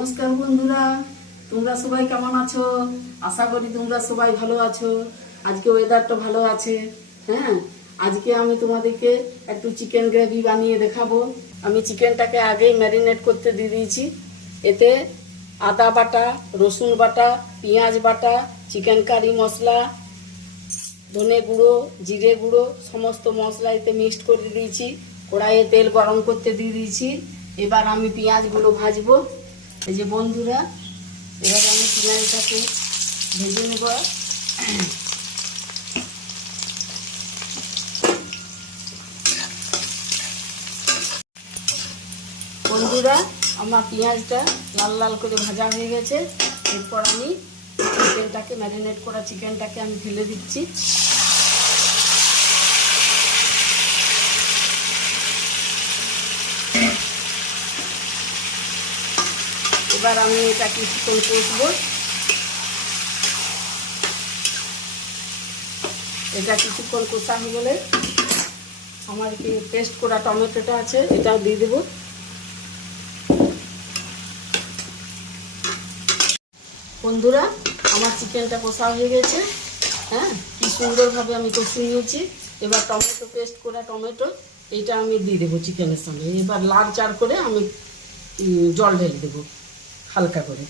নমস্কার বন্ধুরা, তোমরা সবাই কেমন আছো? আশা করি তোমরা সবাই ভালো আছো। আজকে ওয়েদারটা ভালো আছে। হ্যাঁ, আজকে আমি তোমাদেরকে একটু চিকেন গ্রেভি বানিয়ে দেখাবো। আমি চিকেনটাকে আগেই ম্যারিনেট করতে দিয়ে দিয়েছি। এতে আদা বাটা, রসুন বাটা, পেঁয়াজ বাটা, চিকেন কারি মশলা, ধনে গুঁড়ো, জিরে গুঁড়ো সমস্ত মশলা এতে মিক্সড করে দিয়েছি। কড়াইয়ে তেল গরম করতে দিয়ে দিয়েছি। এবার আমি পেঁয়াজগুলো ভাজবো। এই যে বন্ধুরা, এবার আমি পেঁয়াজটাকে ভেজে নেব। বন্ধুরা, আমার পেঁয়াজটা লাল লাল করে ভাজা হয়ে গেছে। এরপর আমি চিকেনটাকে, ম্যারিনেট করা চিকেনটাকে আমি ঢেলে দিচ্ছি। এবার আমি এটা কিছুক্ষণ কষবো। এটা কিছুক্ষণ কষা হয়ে গেলে আমার কি পেস্ট করা টমেটোটা আছে, এটাও দিয়ে দেবো। বন্ধুরা, আমার চিকেনটা কষা হয়ে গেছে। হ্যাঁ, কি সুন্দরভাবে আমি কষিয়ে নিয়েছি। এবার টমেটো পেস্ট করা টমেটো এইটা আমি দিয়ে দেবো চিকেনের সঙ্গে। এবার লাড়চাড় করে আমি জল ঢেলে দেবো হালকা করে।